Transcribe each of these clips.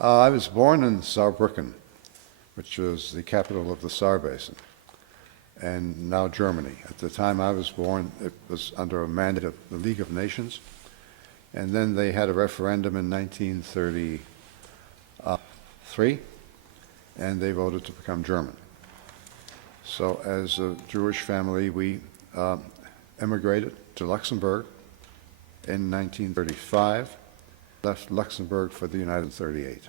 I was born in Saarbrücken, which was the capital of the Saar Basin, and now Germany. At the time I was born, it was under a mandate of the League of Nations, and then they had a referendum in 1933, and they voted to become German. So as a Jewish family, we emigrated to Luxembourg in 1935, left Luxembourg for the United States in 1938,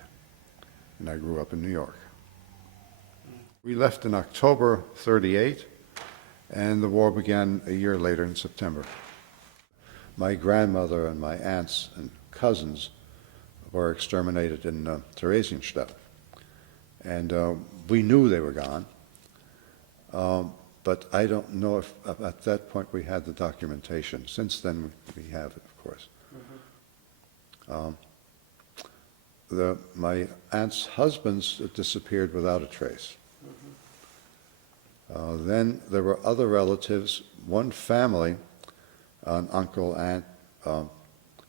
and I grew up in New York. We left in October 38, and the war began a year later in September. My grandmother and my aunts and cousins were exterminated in Theresienstadt, and we knew they were gone, but I don't know if at that point we had the documentation. Since then we have it, of course. My aunt's husbands disappeared without a trace. Then there were other relatives, one family, an uncle, aunt,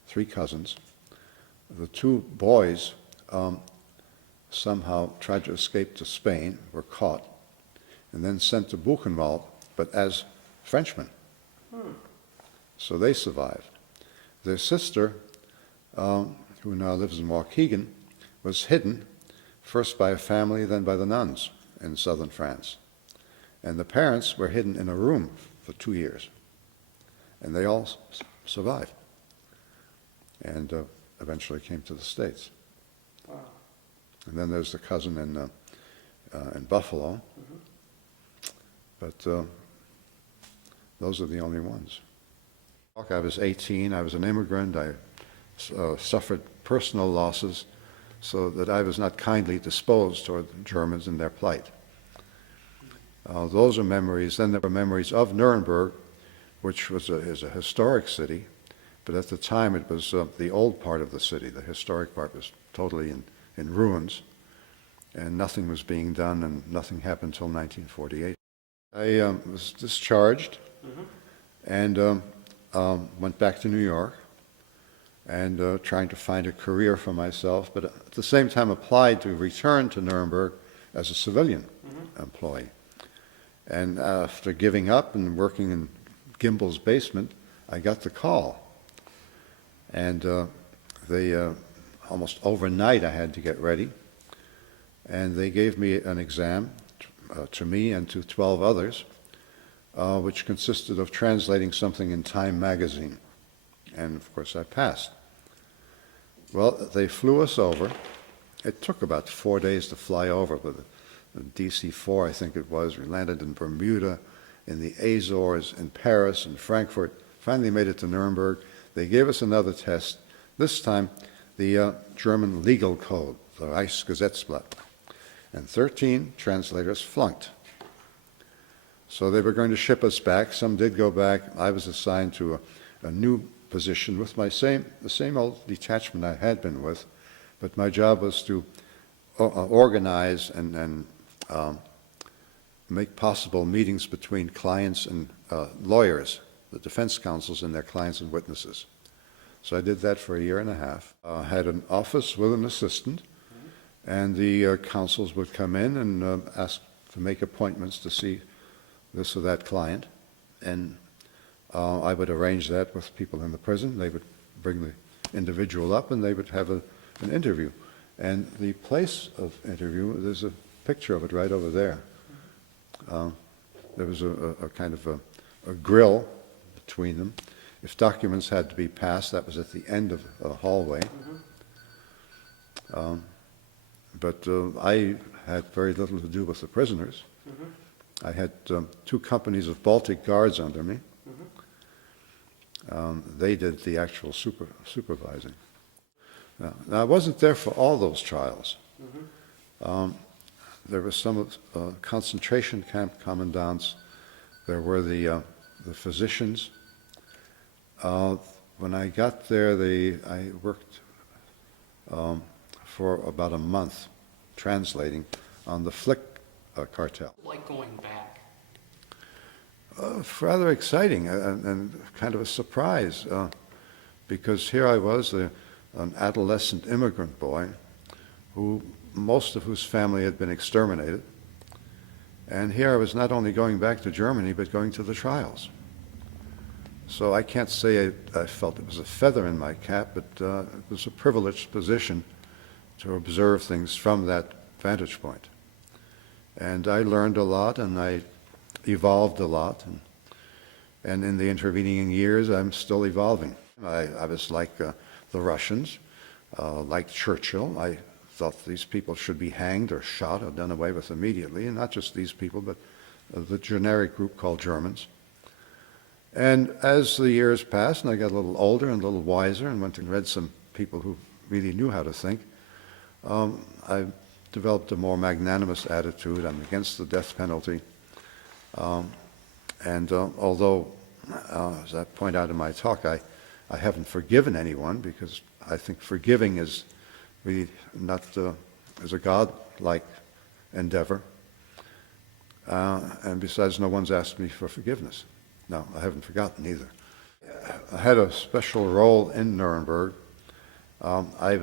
3 cousins. The 2 boys somehow tried to escape to Spain, were caught, and then sent to Buchenwald, but as Frenchmen. So they survived. Their sister, who now lives in Waukegan, was hidden first by a family, then by the nuns in southern France. And the parents were hidden in a room for 2 years. And they all survived and eventually came to the States. Wow. And then there's the cousin in Buffalo. But those are the only ones. I was 18, I was an immigrant, I suffered personal losses so that I was not kindly disposed toward the Germans in their plight. Those are memories. Then there were memories of Nuremberg, which is a historic city, but at the time it was the old part of the city. The historic part was totally in ruins, and nothing was being done, and nothing happened until 1948. I was discharged and went back to New York and trying to find a career for myself, but at the same time applied to return to Nuremberg as a civilian employee. And after giving up and working in Gimbel's basement, I got the call. And they, almost overnight I had to get ready, and they gave me an exam to me and to 12 others, which consisted of translating something in Time magazine. And of course I passed. Well, they flew us over. It took about 4 days to fly over with DC-4, I think it was. We landed in Bermuda, in the Azores, in Paris, in Frankfurt. Finally made it to Nuremberg. They gave us another test, this time the German legal code, the Reichsgesetzblatt. And 13 translators flunked. So they were going to ship us back. Some did go back. I was assigned to a new position with the same old detachment I had been with, but my job was to organize and make possible meetings between clients and lawyers, the defense counsels and their clients and witnesses. So I did that for a year and a half. Had an office with an assistant, and the counsels would come in and ask to make appointments to see this or that client, and I would arrange that with people in the prison. They would bring the individual up and they would have an interview. And the place of interview, there's a picture of it right over there. There was a kind of a grill between them. If documents had to be passed, that was at the end of a hallway. But I had very little to do with the prisoners. I had 2 companies of Baltic Guards under me. They did the actual supervising. Now, I wasn't there for all those trials. There were some concentration camp commandants. There were the physicians. When I got there, I worked for about a month translating on the Flick cartel. Like going back? Rather exciting and kind of a surprise, because here I was, an adolescent immigrant boy most of whose family had been exterminated. And here I was not only going back to Germany, but going to the trials. So I can't say I felt it was a feather in my cap, but it was a privileged position to observe things from that vantage point. And I learned a lot, and I evolved a lot. And in the intervening years, I'm still evolving. I was like the Russians, like Churchill. I thought these people should be hanged or shot or done away with immediately, and not just these people, but the generic group called Germans. And as the years passed, and I got a little older and a little wiser and went and read some people who really knew how to think, I developed a more magnanimous attitude. I'm against the death penalty. Although, as I point out in my talk, I haven't forgiven anyone, because I think forgiving is really not is a God-like endeavor. And besides, no one's asked me for forgiveness. No, I haven't forgotten either. I had a special role in Nuremberg. I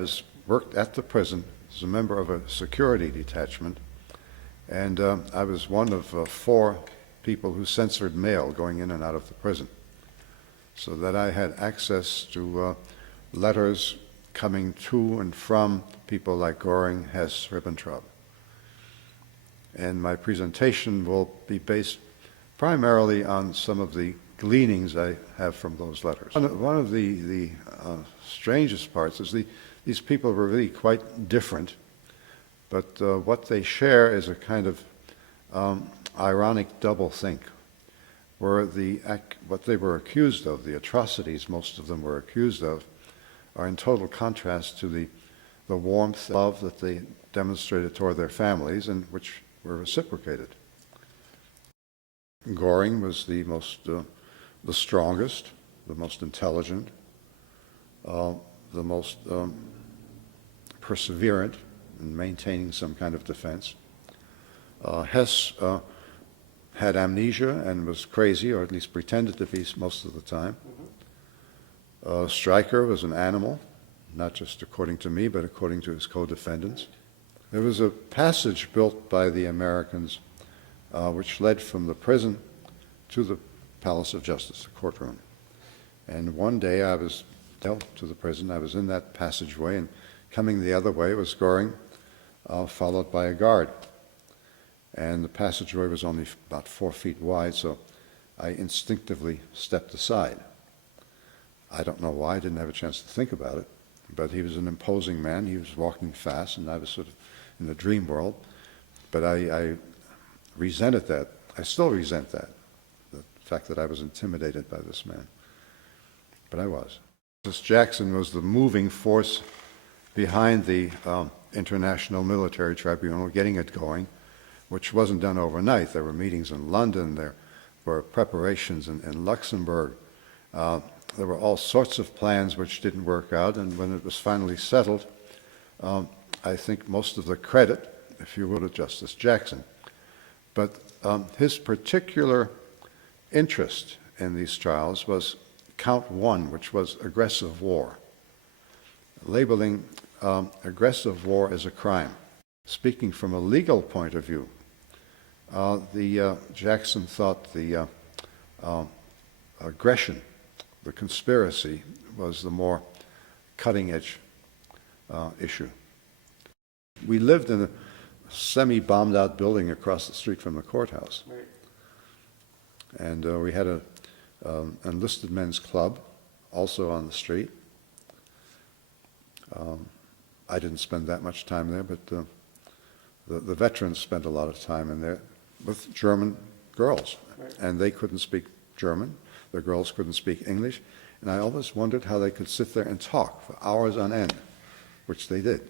worked at the prison as a member of a security detachment, and I was one of 4 people who censored mail going in and out of the prison, so that I had access to letters coming to and from people like Goering, Hess, Ribbentrop. And my presentation will be based primarily on some of the gleanings I have from those letters. One of the strangest parts is these people were really quite different, but what they share is a kind of ironic doublethink, where what they were accused of, the atrocities most of them were accused of, are in total contrast to the warmth, love that they demonstrated toward their families, and which were reciprocated. Goring was the strongest, the most intelligent, the most perseverant in maintaining some kind of defense. Hess had amnesia and was crazy, or at least pretended to be most of the time. Stryker was an animal, not just according to me, but according to his co-defendants. There was a passage built by the Americans which led from the prison to the Palace of Justice, the courtroom. And one day I was dealt to the prison. I was in that passageway, and coming the other way was Goring, followed by a guard. And the passageway was only about 4 feet wide, so I instinctively stepped aside. I don't know why, I didn't have a chance to think about it, but he was an imposing man. He was walking fast, and I was sort of in the dream world. But I resented that. I still resent that, the fact that I was intimidated by this man. But I was. Justice Jackson was the moving force behind the International Military Tribunal, getting it going, which wasn't done overnight. There were meetings in London, there were preparations in Luxembourg. There were all sorts of plans which didn't work out, and when it was finally settled, I think most of the credit, if you will, to Justice Jackson. But his particular interest in these trials was count 1, which was aggressive war, labeling aggressive war as a crime. Speaking from a legal point of view, Jackson thought the aggression, the conspiracy, was the more cutting-edge issue. We lived in a semi-bombed-out building across the street from the courthouse. Right. And we had an enlisted men's club also on the street. I didn't spend that much time there, but the veterans spent a lot of time in there with German girls. Right. And they couldn't speak German. The girls couldn't speak English. And I always wondered how they could sit there and talk for hours on end, which they did.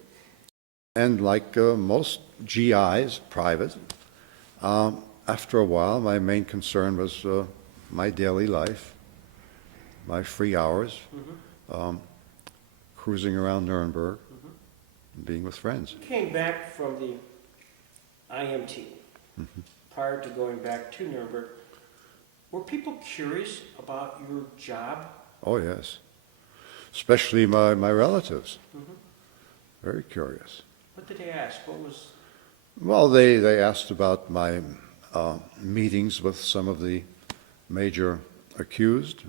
And like most GIs, private, after a while, my main concern was my daily life, my free hours, cruising around Nuremberg, and being with friends. You came back from the IMT prior to going back to Nuremberg. Were people curious about your job? Oh, yes. Especially my relatives. Very curious. What did they ask? What was, Well, they asked about my meetings with some of the major accused,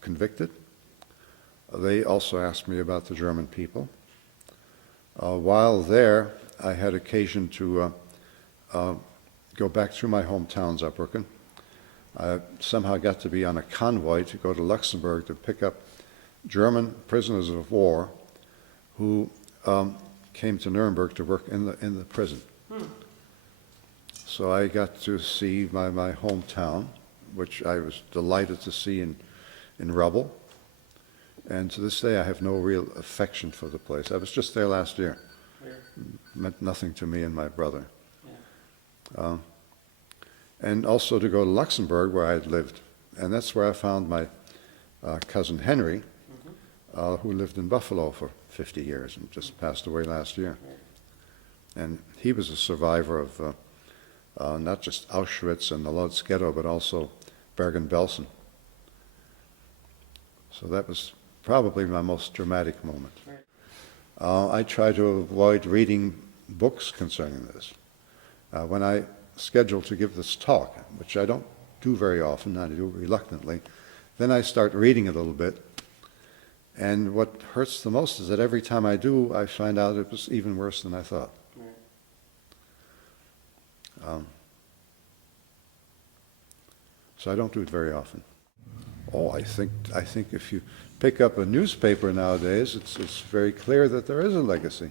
convicted. They also asked me about the German people. While there, I had occasion to go back through my hometown, Saarbrücken. I somehow got to be on a convoy to go to Luxembourg to pick up German prisoners of war who came to Nuremberg to work in the prison. So I got to see my hometown, which I was delighted to see in rubble. And to this day, I have no real affection for the place. I was just there last year. where? Meant nothing to me and my brother. Yeah. And also to go to Luxembourg, where I had lived. And that's where I found my cousin Henry, who lived in Buffalo for 50 years and just passed away last year. And he was a survivor of not just Auschwitz and the Lodz Ghetto, but also Bergen-Belsen. So that was probably my most dramatic moment. I try to avoid reading books concerning this. When I schedule to give this talk, which I don't do very often, I do reluctantly, then I start reading a little bit. And what hurts the most is that every time I do, I find out it was even worse than I thought. So I don't do it very often. Oh, I think if you pick up a newspaper nowadays, it's very clear that there is a legacy.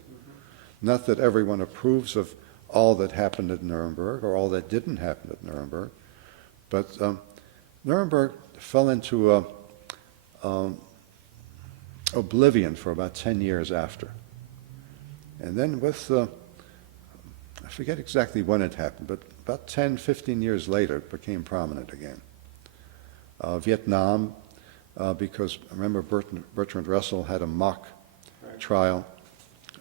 Not that everyone approves of all that happened at Nuremberg or all that didn't happen at Nuremberg, but Nuremberg fell into oblivion for about 10 years after. And then with, I forget exactly when it happened, but about 10, 15 years later, it became prominent again. Vietnam, because remember Bertrand Russell had a mock trial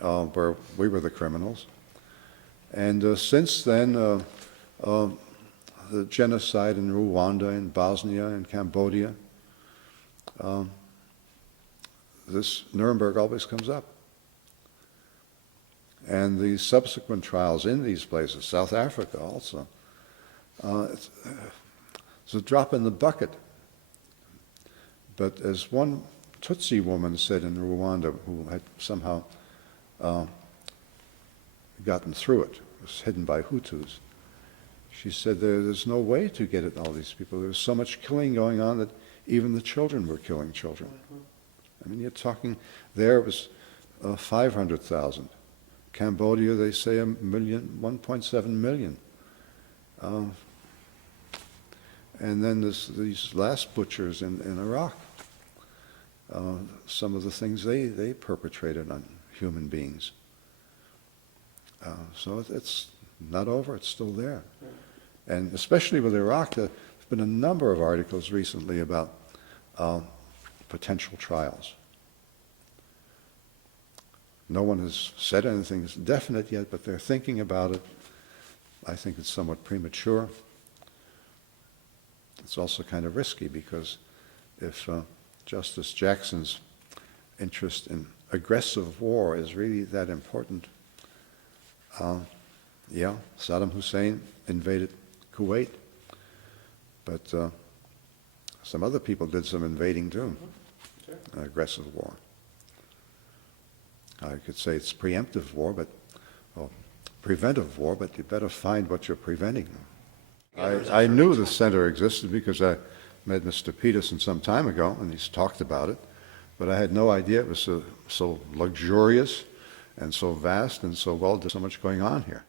where we were the criminals. And since then, the genocide in Rwanda, in Bosnia, in Cambodia, this Nuremberg always comes up. And the subsequent trials in these places, South Africa also, it's a drop in the bucket. But as one Tutsi woman said in Rwanda, who had somehow gotten through it, was hidden by Hutus, she said there's no way to get at all these people. There was so much killing going on that even the children were killing children. I mean, you're talking, there was 500,000. Cambodia, they say 1.7 million. And then these last butchers in Iraq, some of the things they perpetrated on human beings. So it's not over, it's still there. And especially with Iraq, there's been a number of articles recently about potential trials. No one has said anything definite yet, but they're thinking about it. I think it's somewhat premature. It's also kind of risky because if Justice Jackson's interest in aggressive war is really that important, yeah, Saddam Hussein invaded Kuwait, but some other people did some invading too, aggressive war. I could say it's preemptive war, but preventive war, but you better find what you're preventing. I knew the center existed because I met Mr. Peterson some time ago, and he's talked about it, but I had no idea it was so luxurious and so vast and so well, there's so much going on here.